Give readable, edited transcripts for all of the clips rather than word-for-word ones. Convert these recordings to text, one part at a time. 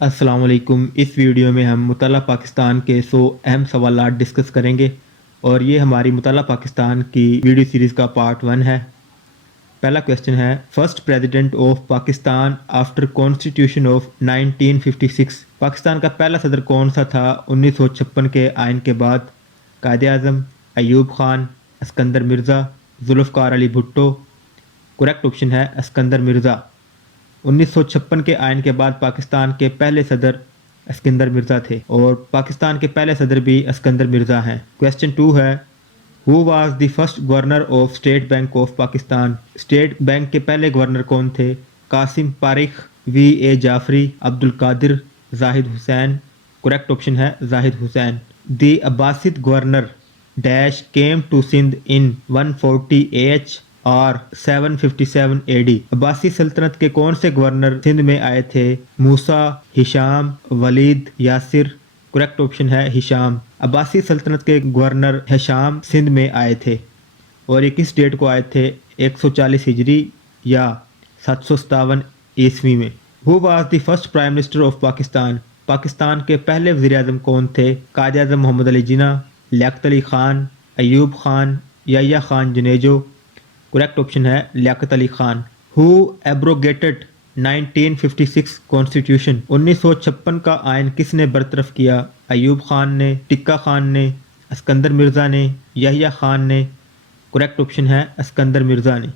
अस्सलाम वालेकुम। इस वीडियो में हम मुतल्ला पाकिस्तान के 100 अहम सवालात डिस्कस करेंगे और ये हमारी मुतल्ला पाकिस्तान की वीडियो सीरीज़ का पार्ट 1 है। पहला क्वेश्चन है, first president of Pakistan after constitution of 1956। Pakistan का पहला सदर कौन सा था 1956 के आइन के बाद? कायदे आज़म, अयूब खान, अस्कंदर मिर्ज़ा, जुल्फ़िकार अली भुट्टो। करेक्ट ऑप्शन है अस्कंदर मिर्ज़ा। 1956 के आइन के बाद पाकिस्तान के पहले सदर अस्कंदर मिर्ज़ा थे और पाकिस्तान के पहले सदर भी अस्कंदर मिर्ज़ा हैं। क्वेश्चन 2 है, who was the first governor of State Bank of Pakistan? State Bank के पहले गवर्नर कौन थे? Qasim Parikh, V A Jafri, Abdul Qadir, Zahid Hussain. Correct option है Zahid Hussain. The Abbasid governor dash came to Sindh in 140 AH और 757 AD। अब्बासी सल्तनत के कौन से गवर्नर सिंध में आए थे? Musa, Hisham, Walid, Yasir. Correct option है हिशाम। अब्बासी सल्तनत के गवर्नर हिशाम सिंध में आए थे और ये किस डेट को आए थे? 140 हिजरी या 757 ईस्वी में। Who was the first prime minister of Pakistan? Pakistan के पहले वज़ीर आज़म कौन थे? कायदे आज़म मोहम्मद अली जिन्ना, लियाकत अली खान, अयूब खान, याह्या खान जुनेजो। करेक्ट ऑप्शन है Liaquat Ali Khan. Who abrogated 1956 constitution? 1956 का आयन किसने बरतरफ किया? अयूब खान ने, टिक्का खान ने, अस्कंदर मिर्ज़ा ने, याह्या खान ने। करेक्ट ऑप्शन है अस्कंदर मिर्ज़ा ने।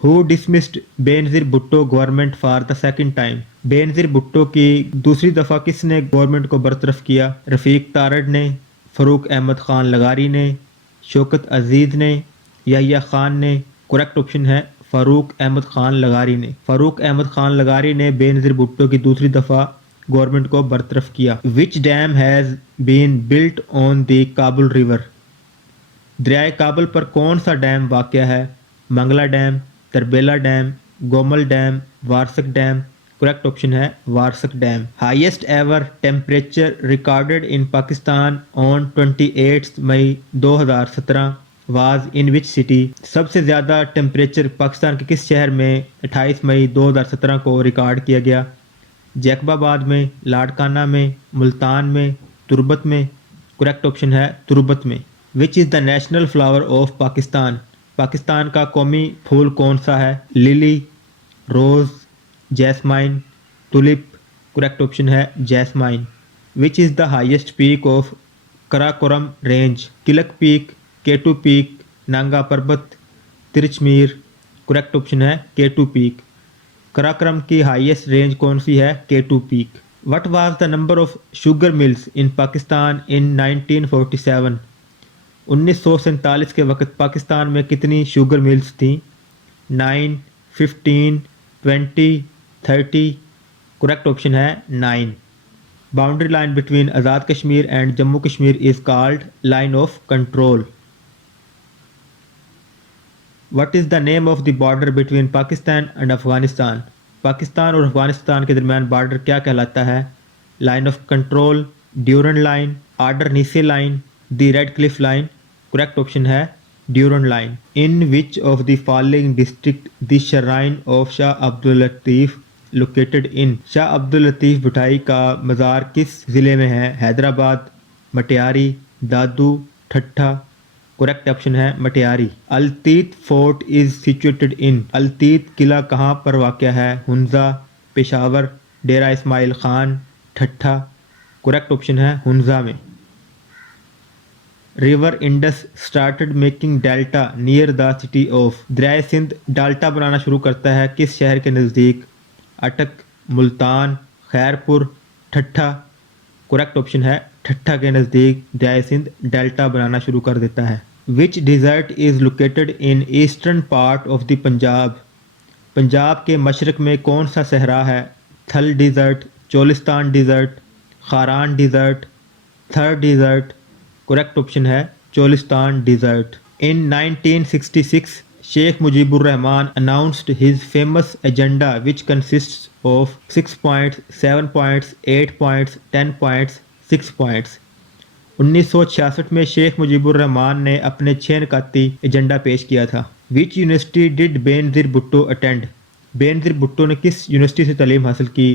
Who dismissed Benazir Bhutto government for the second time? Benazir Bhutto की दूसरी दफ़ा किसने गवर्नमेंट को बरतरफ किया? रफ़ीक तारड़ ने, फ़रूक अहमद खान लगारी ने, शौकत अजीज़ ने, याह्या खान ने। करेक्ट ऑप्शन है फ़ारूक अहमद खान लगारी ने। फ़ारूक अहमद खान लगारी ने बेनज़ीर भुट्टो की दूसरी दफ़ा गवर्नमेंट को बरतरफ किया। Which dam has been built on the Kabul river? दरियाए काबुल पर कौन सा डैम वाक़या है? Mangla dam, Tarbela dam, Gomal dam, Warsak dam. Correct option है Warsak dam. Highest ever temperature recorded in Pakistan on 28 May 2017 was in which city? सबसे ज़्यादा टेम्परेचर पाकिस्तान के किस शहर में 28 मई 2017 को रिकॉर्ड किया गया? जैकबाबाद में, लाड़काना में, मुल्तान में, तुरबत में। करेक्ट ऑप्शन है तुरबत में। Which is the national flower of Pakistan? Pakistan का कौमी फूल कौन सा है? Lily, rose, jasmine, tulip. Correct option है jasmine. Which is the highest peak of Karakoram range? Kilik peak, K two peak, Nanga Parbat, Tirich Mir. Correct option है केटू पीक। कराक्रम की हाईएस्ट रेंज कौन सी है? K two peak. What was the number of sugar mills in Pakistan in 1947? 1947 के वक्त पाकिस्तान में कितनी शुगर मिल्स थी? 9, 15, 20, 30। करेक्ट ऑप्शन है 9। Boundary line between Azad Kashmir and Jammu Kashmir is called line of control. What is the name of the border between Pakistan and Afghanistan? Pakistan और अफगानिस्तान के दरमियान border क्या कहलाता है? Line of control, Durand line, Oder Neisse line, the Radcliffe line. Correct option है Durand line. In which of the following district the shrine of Shah Abdul Latif located in? Shah Abdul Latif Bhittai का मज़ार किस ज़िले में है? हैदराबाद, मटियारी, दादू, ठट्ठा। करेक्ट ऑप्शन है Matiari. Altit fort is situated in? Altit किला कहाँ पर वाक़या है? हुंजा, पेशावर, डेरा इस्माइल खान, ठट्ठा। करेक्ट ऑप्शन है हुंजा में। River Indus started making delta near the city of? दरियाए सिंध डाल्टा बनाना शुरू करता है किस शहर के नज़दीक? अटक, मुल्तान, खैरपुर, ठट्ठा। करेक्ट ऑप्शन है ठट्ठा के नज़दीक दरियाए सिंध डेल्टा बनाना शुरू कर देता है। Which desert is located in eastern part of the Punjab? Punjab के मशरक़ में कौन सा सहरा है? Thal desert, Cholistan desert, Kharan desert, Thar desert. Correct option है Cholistan desert. In 1966 Sheikh Mujibur Rahman announced his famous agenda which consists of 6 points, 7 points, 8 points, 10 points, 6 points। 1966 में शेख मुजीबुर रहमान ने अपने 6 नकाती एजेंडा पेश किया था। Which university did Benazir Bhutto attend? Benazir Bhutto ने किस यूनिवर्सिटी से तालीम हासिल की?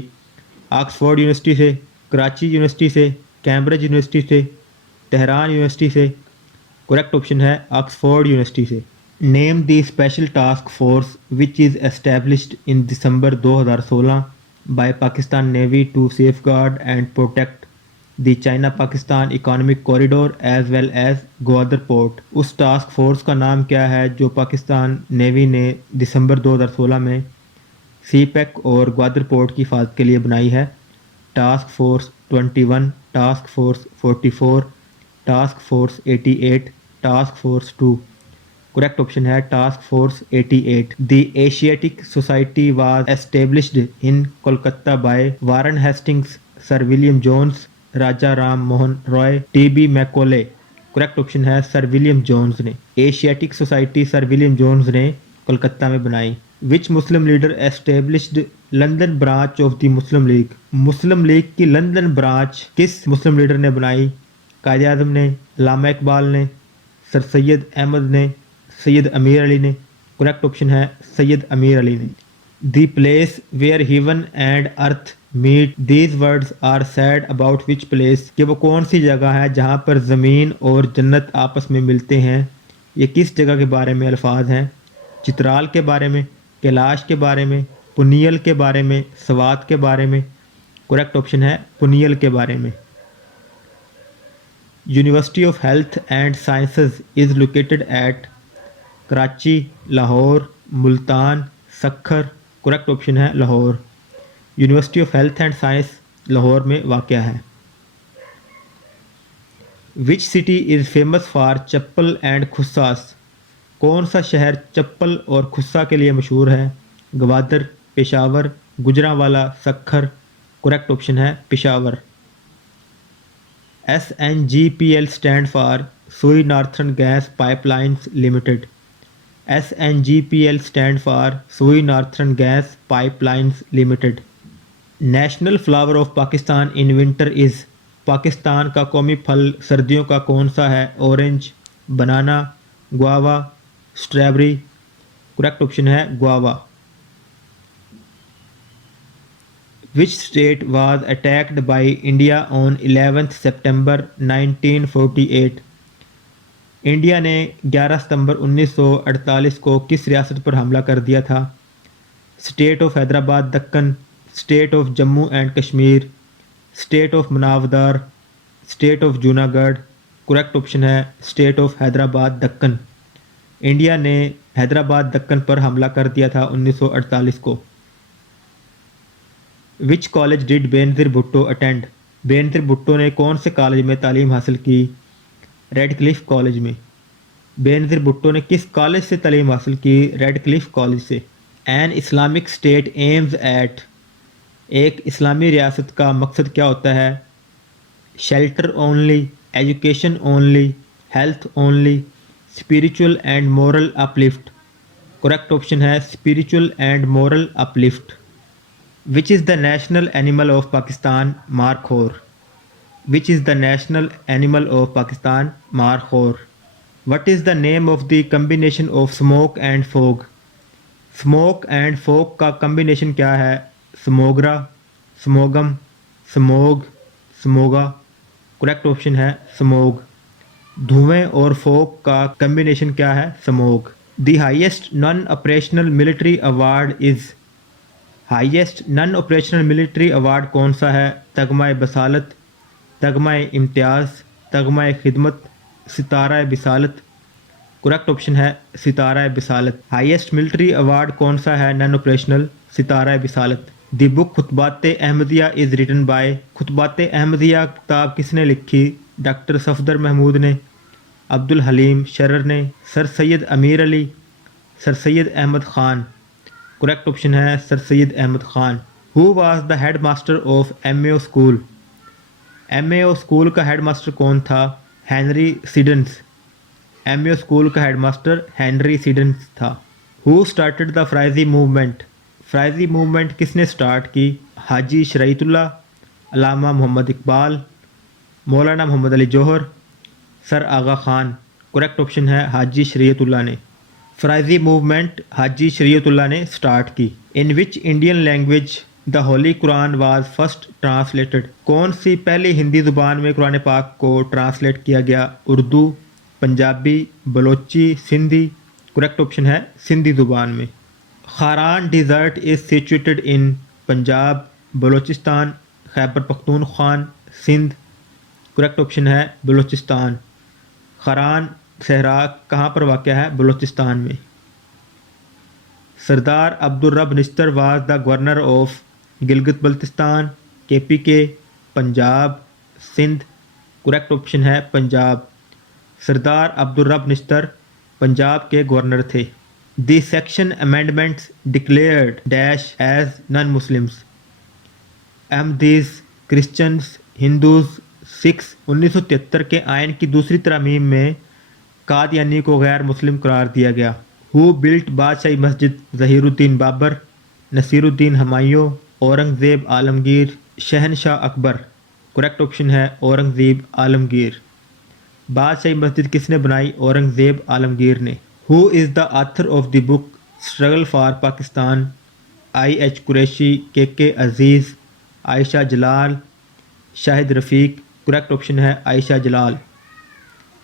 ऑक्सफोर्ड यूनिवर्सिटी से, कराची यूनिवर्सिटी से, कैम्ब्रिज यूनिवर्सिटी से, तेहरान यूनिवर्सिटी से। करेक्ट ऑप्शन है ऑक्सफोर्ड यूनिवर्सिटी से। Name the special task force which is established in December 2016 by Pakistan navy to safeguard and protect the China Pakistan economic corridor as well as Gwadar port. उस task force का नाम क्या है जो Pakistan navy ने दिसंबर 2016 में सी पैक और ग्वादर पोर्ट की हिफाजत के लिए बनाई है? Task force 21, task force 44, task force 88, task force 2। Correct option है task force 88। The Asiatic society was established in Kolkata by Warren Hastings, sir William Jones, Raja Ram Mohan Roy, T B. Macaulay. Correct option है सर विलियम जोन्स ने। Asiatic society sir William Jones ने कोलकाता में बनाई। Which Muslim leader established London branch of the Muslim League? Muslim League की London branch किस मुस्लिम leader ने बनाई? कायद आज़म ने, अल्लामा इकबाल ने, सर सैयद अहमद ने, सैयद अमीर अली ने। करेक्ट ऑप्शन है सैयद अमीर अली ने। The place where heaven and earth meet, these words are said about which place? कि वो कौन सी जगह है जहाँ पर ज़मीन और जन्नत आपस में मिलते हैं? ये किस जगह के बारे में अल्फाज हैं? चित्राल के बारे में, कैलाश के बारे में, पुनियल के बारे में, सवात के बारे में? करेक्ट ऑप्शन है पुनियल के बारे में। University of health and sciences is located at Karachi, Lahore, Multan, Sukkur. Correct option है Lahore. University of health and science Lahore में वाक़या है। Which city is famous for chappal and khussas? कौन सा शहर चप्पल और खुस्सा के लिए मशहूर है? गवादर, पेशावर, गुजरांवाला, सखर। करेक्ट ऑप्शन है Peshawar. SNGPL stand for Sui northern gas pipelines limited. SNGPL stand for Sui northern gas pipelines limited. National flower of Pakistan in winter is? Pakistan का कौमी फल सर्दियों का कौन सा है? Orange, banana, guava, strawberry. Correct option है guava. Which state was attacked by India on 11 September 1948? India ने 11 सितंबर 1948 को किस रियासत पर हमला कर दिया था? State of Hyderabad Deccan, state of Jammu and Kashmir, state of Manavadar, state of Junagadh. Correct option है state of Hyderabad Deccan. India ने हैदराबाद दक्कन पर हमला कर दिया था 1948 को। Which college did Benazir Bhutto attend? Benazir Bhutto ने कौन से कॉलेज में तालीम हासिल की? रेडक्लिफ कॉलेज में। बेनज़ीर भुट्टो ने किस कॉलेज से तालीम हासिल की? रेडक्लिफ कॉलेज से। An Islamic state aims at? एक इस्लामी रियासत का मकसद क्या होता है? Shelter only, education only, health only, spiritual and moral uplift. Correct option है spiritual and moral uplift. Which is the national animal of Pakistan? Markhor. Which is the national animal of Pakistan? Markhor. What is the name of the combination of smoke and fog? Smoke and fog का कम्बिनेशन क्या है? स्मोगरा, स्मोगम, smog, स्मोगा। Correct option है smog. धुएं और fog का कम्बिनेशन क्या है? Smog. The highest non operational military award is? Highest non operational military award कौन सा है? तगमाए बसालत, तगमाए इम्तियाज़, तगमाए खिदमत, सितारा बिसालत। करेक्ट ऑप्शन है Sitara Basalat. Highest military award कौन सा है non operational? Sitara Basalat. The book Khutbat Ahmadiya is written by? Khutbat Ahmadiya किताब किसने लिखी? डॉक्टर सफदर महमूद ने, अब्दुल हलीम शरर ने, sir Syed Ameer Ali, sir Syed Ahmad Khan. Correct option है sir Syed Ahmad Khan. Who was the head master of MAO school? MAO school का हेड मास्टर कौन था? Henry Siddons. एमएओ स्कूल का हेड मास्टर हेनरी सिडेंस था। Who started the Faraizi movement? Faraizi movement किसने start की? Haji Shariatullah, Allama Muhammad Iqbal, Maulana Muhammad Ali Jauhar, sir Aga Khan. Correct option है हाजी शरीयतुल्लाह ने। फ्राइजी मूवमेंट हाजी शरीयतुल्लाह ने स्टार्ट की। In which Indian language the holy Quran was first translated. کون سی پہلی ہندی زبان میں قرآن پاک کو ٹرانسلیٹ کیا گیا؟ اردو، پنجابی، بلوچی، سندھی. کریکٹ آپشن ہے سندھی زبان میں. Kharan desert is situated in Punjab, Balochistan, Khyber Pakhtunkhwa, Sindh. Correct option ہے بلوچستان. خاران صحرا کہاں پر واقع ہے؟ بلوچستان میں. Sardar Abdur Rab Nishtar was the governor of Gilgit Baltistan, KPK، Punjab, Sindh. Correct option ہے پنجاب. سردار عبدالرب نشتر پنجاب کے گورنر تھے. The section amendments declared dash as non Muslims, Ahmadis, Christians, Hindus, Sikhs. 1973 کے آئین کی دوسری ترمیم میں قادیانی کو غیر مسلم قرار دیا گیا. ہو بلٹ بادشاہی مسجد؟ ظہیر الدین بابر، نصیر الدین ہمایوں، اورنگزیب عالمگیر، شہنشاہ اکبر. کریکٹ آپشن ہے اورنگزیب عالمگیر. بادشاہی مسجد کس نے بنائی؟ اورنگزیب عالمگیر نے. Who is the author of the book struggle for Pakistan? IH Qureshi, KK Aziz, Ayesha Jalal, Shahid Rafiq. Correct option ہے Ayesha Jalal.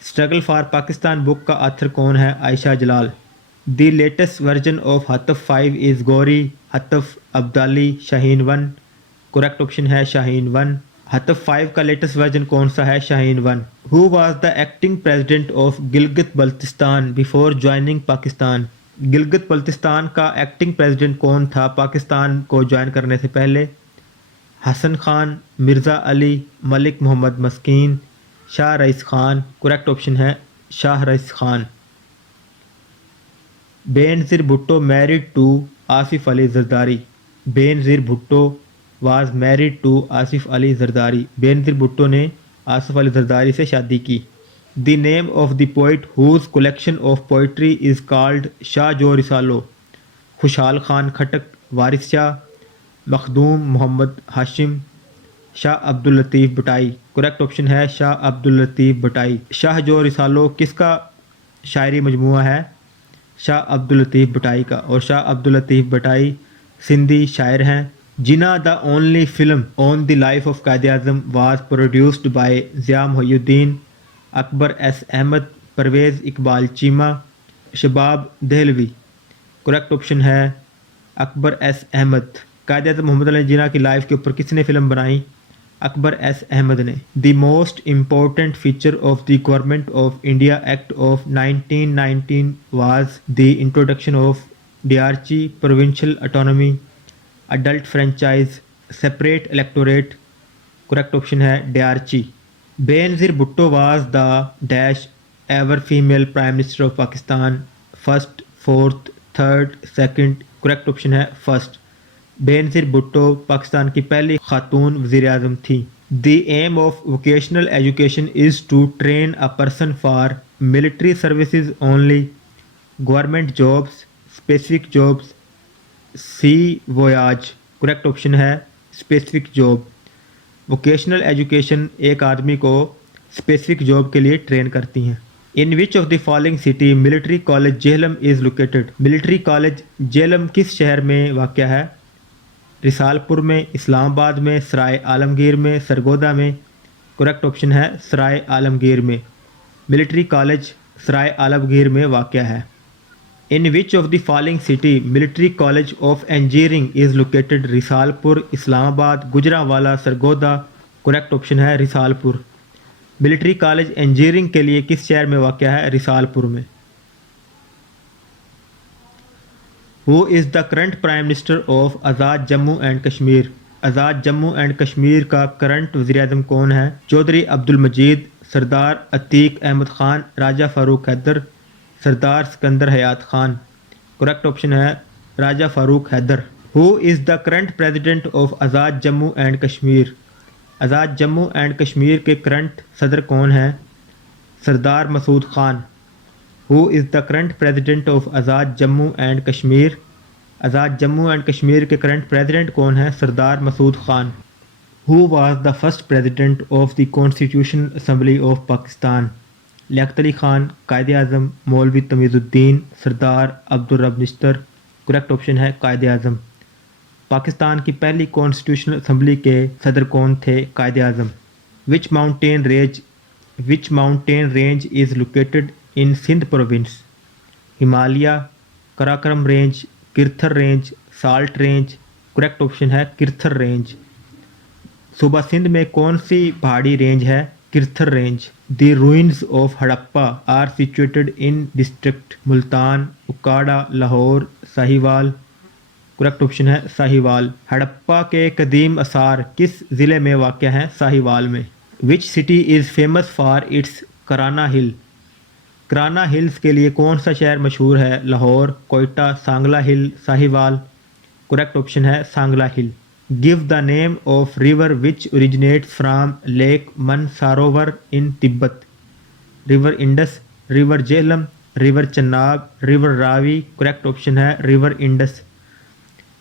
Struggle for Pakistan book کا آتھر کون ہے؟ Ayesha Jalal. The latest version of Hatf 5 is Ghauri, Hatf, Abdali, Shaheen 1. Correct option ہے شاہین 1. ہتف 5 کا لیٹسٹ ورژن کون سا ہے؟ شاہین 1. ہو was the acting president of Gilgit Baltistan before joining Pakistan? Gilgit Baltistan کا ایکٹنگ پریزیڈنٹ کون تھا پاکستان کو جوائن کرنے سے پہلے؟ حسن خان، مرزا علی، ملک محمد مسکین، شاہ رئیس خان. کریکٹ آپشن ہے Shah Raees Khan. Benazir Bhutto married to Asif Ali Zardari. Benazir Bhutto was married to Asif Ali Zardari. Benazir Bhutto نے آصف علی زرداری سے شادی کی. The name of the poet whose collection of poetry is called? Shah Jo Risalo, Khushal Khan Khattak, Waris Shah, Makhdoom Muhammad Hashim, Shah Abdul Latif Bhittai. Correct option ہے شاہ عبداللطیف بٹائی. شاہ جو رسالو کس کا شاعری مجموعہ ہے؟ شاہ عبداللطیف بٹائی کا. اور شاہ عبداللطیف بٹائی سندھی شاعر ہیں. جنہ the only film on the life of Quaid Azam was produced by Zia Mohi Uddin, Akbar S Ahmad, Pervez Iqbal Cheema, شباب دہلوی. کریکٹ آپشن ہے اکبر ایس احمد. قائد اعظم محمد علی جناح کی لائف کے اوپر کس نے فلم بنائی؟ اکبر ایس احمد نے. The most important feature of the government of India act of 1919 was the introduction of diarchy, provincial autonomy, adult franchise, separate electorate. Correct option ہے diarchy. Benazir Bhutto was the dash ever female prime minister of Pakistan? First, fourth, third, second. Correct option ہے first. Benazir Bhutto Pakistan کی پہلی خاتون وزیر اعظم تھیں. The aim of vocational education is to train a person for military services only, government jobs, specific jobs, sea voyage. Correct option ہے specific job. Vocational education ایک آدمی کو اسپیسیفک جاب کے لیے ٹرین کرتی ہیں. In which of the following city military college Jhelum is located? Military college Jhelum کس شہر میں واقع ہے؟ رسالپور میں، اسلام آباد میں، سرائے عالمگیر میں، سرگودا میں. کریکٹ آپشن ہے سرائے عالمگیر میں. ملٹری کالج سرائے عالمگیر میں واقع ہے. In which of the following city military college of engineering is located? Risalpur, Islamabad, Gujranwala, Sargodha. Correct option ہے رسالپور. ملٹری کالج انجینئرنگ کے لیے کس شہر میں واقع ہے؟ رسالپور میں. Who is the current prime minister of Azad Jammu and Kashmir? Azad Jammu and Kashmir کا کرنٹ وزیر اعظم کون ہے؟ چودھری عبدالمجید، سردار عتیق احمد خان، راجہ فاروق حیدر، سردار سکندر حیات خان. کریکٹ آپشن ہے Raja Farooq Haider. Who is the current president of Azad Jammu and Kashmir? Azad Jammu and Kashmir کے کرنٹ صدر کون ہیں؟ Sardar Masood Khan. Who is the current president of Azad Jammu and Kashmir? Azad Jammu and Kashmir کے کرنٹ پریزیڈنٹ کون ہیں؟ Sardar Masood Khan. Who was the first president of the constitution assembly of Pakistan? Liaquat Ali Khan, Quaid Azam, مولوی تمیز الدین، سردار عبدالرب نشتر. کریکٹ آپشن ہے قائد اعظم. पाकिस्तान की पहली कॉन्स्टिट्यूशनल असम्बली के सदर कौन थे? Quaid Azam. Which mountain range is located in Sindh province? Himalaya, Karakoram range, Kirthar range, salt range. Correct option है किरथर रेंज। सूबा सिंध में कौन सी पहाड़ी रेंज है? Kirthar range. The ruins of Harappa are situated in district Multan, Okara, Lahore, Sahiwal. Correct option है साहिवाल। हड़प्पा के कदीम आसार किस ज़िले में वाक़ हैं? साहिवाल में। विच city is famous for its कराना हिल? कराना हिल्स के लिए कौन सा शहर मशहूर है? Lahore, Quetta, Sangla hill, Sahiwal. Correct option है Sangla hill. Give the name of river which originates from lake Mansarovar in Tibet. River Indus, river Jhelum, river Chenab, river Ravi. Correct option है रिवर इंडस।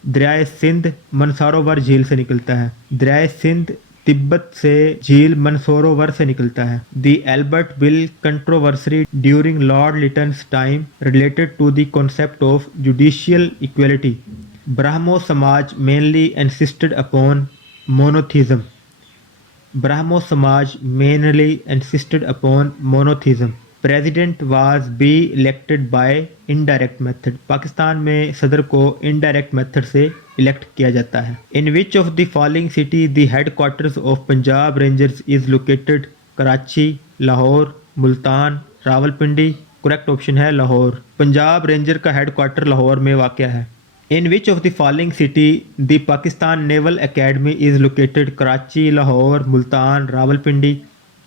दरियाए सिंध मनसारोवर झील से निकलता है। दरियाए सिंध तिब्बत से झील मनसरोवर से निकलता है। The Ilbert bill controversy during lord Lytton's time related to the concept of judicial equality. Brahmo Samaj mainly insisted upon monotheism. Brahmo Samaj mainly insisted upon monotheism. President was be elected by indirect method. Pakistan में सदर को इनडायरेक्ट मेथड से elect किया जाता है। In which of the following city the headquarters of Punjab rangers is located? Karachi, Lahore, Multan, Rawalpindi. Correct option है Lahore. Punjab ranger का headquarter Lahore में वाक़ है। In which of the following city the Pakistan naval academy is located? Karachi, Lahore, Multan, Rawalpindi.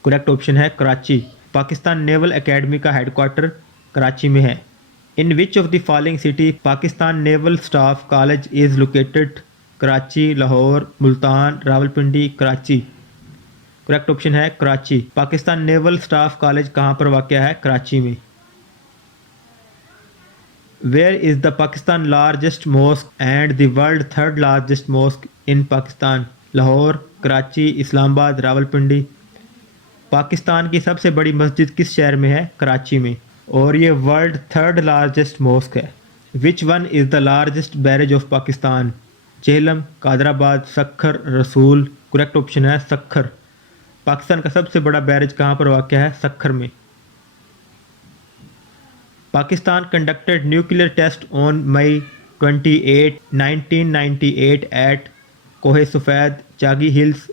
Correct option है कराची। पाकिस्तान नेवल एकेडमी का headquarter Karachi में है। In which of the following city Pakistan naval staff college is located? Karachi, Lahore, Multan, Rawalpindi, Karachi. Correct option है Karachi. Pakistan naval staff college कहाँ पर वाक़ है? कराची में। Where is the Pakistan largest mosque and the world third largest mosque in Pakistan? Lahore, Karachi, Islamabad, Rawalpindi. Pakistan की सबसे बड़ी मस्जिद किस शहर में है? कराची में। और ये वर्ल्ड थर्ड लार्जेस्ट मॉस्क है। Which one is the largest barrage of Pakistan? Jhelum, Qadirabad, Sukkur, Rasul. Correct option है सखर। पाकिस्तान का सबसे बड़ा बैरेज कहाँ पर वाक़ है? सखर में। Pakistan conducted nuclear test on May 28, 1998 at Koh e Safed, Chagai hills,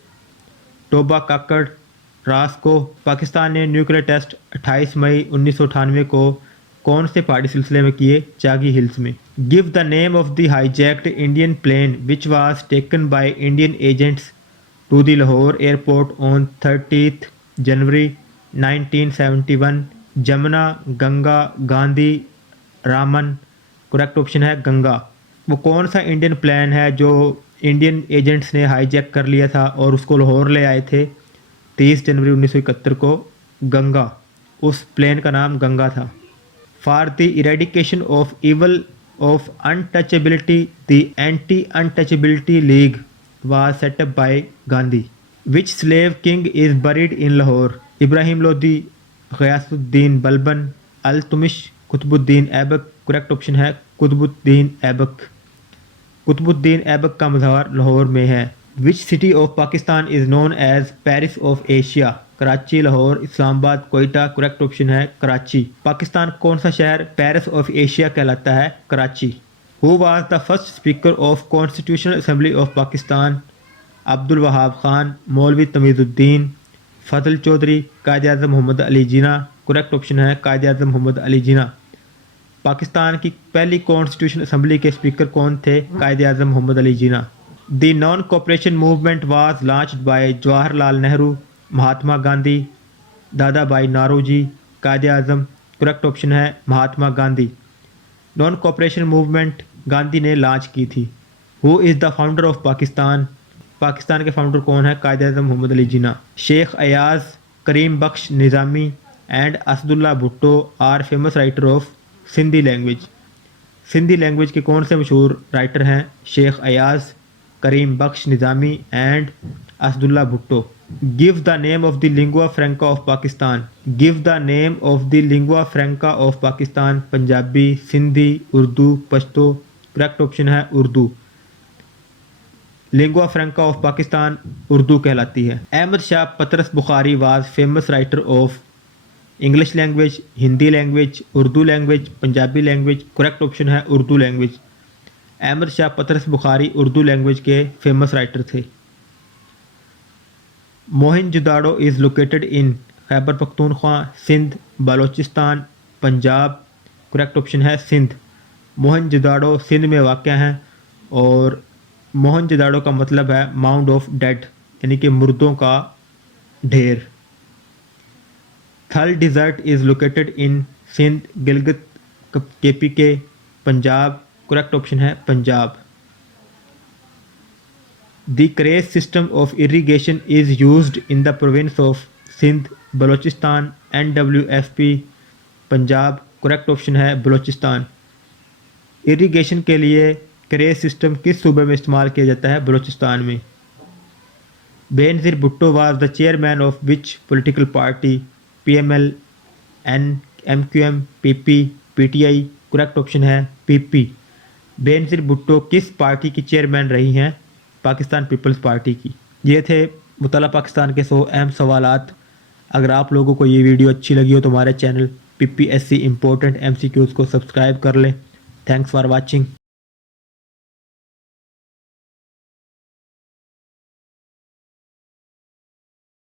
Toba Kakar, Rasko. Pakistan ने न्यूक्लियर टेस्ट 28 मई 1998 को कौन से पहाड़ी सिलसिले में किए? चागी हिल्स में। Give the name of the hijacked Indian plane which was taken by Indian agents to the Lahore airport on 30 January 1971। Jamuna, Ganga, Gandhi, Raman. Correct option है गंगा। वो कौन सा इंडियन प्लेन है जो इंडियन एजेंट्स ने हाईजैक कर लिया था और उसको लाहौर ले आए थे 30 जनवरी 1971 को? गंगा। उस प्लेन का नाम गंगा था। For the eradication of evil of untouchability the anti untouchability league was set up by Gandhi. Which slave king is buried in Lahore? Ibrahim Lodi, Ghiyasuddin Balban, Iltutmish, Qutbuddin Aibak. Correct option है कुतुबुद्दीन ऐबक। कुतुबुद्दीन ऐबक का मज़ार लाहौर में है। Which city of Pakistan is known as Paris of Asia? Karachi, Lahore, Islamabad, Quetta. Correct option है कराची। पाकिस्तान कौन सा शहर Paris of Asia कहलाता है? Karachi. Who was the first speaker of constitutional assembly of Pakistan? Abdul Wahab Khan, मौलवी तमीज़ुद्दीन, फजल चौधरी, कायद आज़म मोहम्मद अली जिना। करेक्ट ऑप्शन है कायद आज़म मोहम्मद अली जिना। पाकिस्तान की पहली कॉन्स्टिट्यूशन असम्बली के स्पीकर कौन थे? Quaid Azam Mohammad Ali Jinnah. The non cooperation movement was launched by Jawaharlal Nehru, Mahatma Gandhi, Dadabhai Naoroji, Quaid Azam. Correct option है Mahatma Gandhi. Non cooperation movement Gandhi ने लॉन्च की थी। Who is the founder of Pakistan? Pakistan के फाउंडर कौन है? Quaid Azam Mohammad Ali Jinnah. Sheikh Ayaz, Karim Bakhsh Nizami and Asadullah Bhutto are famous writer of Sindhi language. Sindhi language के कौन से मशहूर राइटर हैं? Sheikh Ayaz, Karim Bakhsh Nizami and Asadullah Bhutto. Give the name of the lingua franca of Pakistan. Give the name of the lingua franca of Pakistan. Punjabi, Sindhi, Urdu, Pashto. Correct option है Urdu. Lingua franca of Pakistan Urdu कहलाती है। Ahmed Shah Patras Bukhari was famous writer of English language, Hindi language, Urdu language, Punjabi language. Correct option है Urdu language. Ahmed Shah Patras Bukhari Urdu language के famous writer थे। Mohenjodaro is located in Khyber Pakhtunkhwa, Sindh, Balochistan, Punjab. Correct option है सिंध। मोहनजोदाड़ो सिंध में वाक़ है और मोहनजोदाड़ो का मतलब है माउंड ऑफ डेड, यानी कि मुर्दों का ढेर। Thal desert is located in Sindh, Gilgit, KPK, Punjab. Correct option है Punjab. The karez system of irrigation is used in the province of Sindh, Balochistan, NWFP, Punjab. Correct option है बलोचिस्तान। इरीगेशन के लिए क्रेज सिस्टम किस सूबे में इस्तेमाल किया जाता है? बलोचिस्तान में। Benazir Bhutto was the chairman of which political party? PML, MQM, PP, PTI। Correct option है PP। बेनज़ीर भुट्टो किस पार्टी की चेयरमैन रही हैं? पाकिस्तान पीपल्स पार्टी की। ये थे मुतल्ला पाकिस्तान के 100 अहम सवालात। अगर आप लोगों को ये वीडियो अच्छी लगी हो तो हमारे चैनल PPSC इम्पोर्टेंट MCQs को सब्सक्राइब कर लें। Thanks for watching.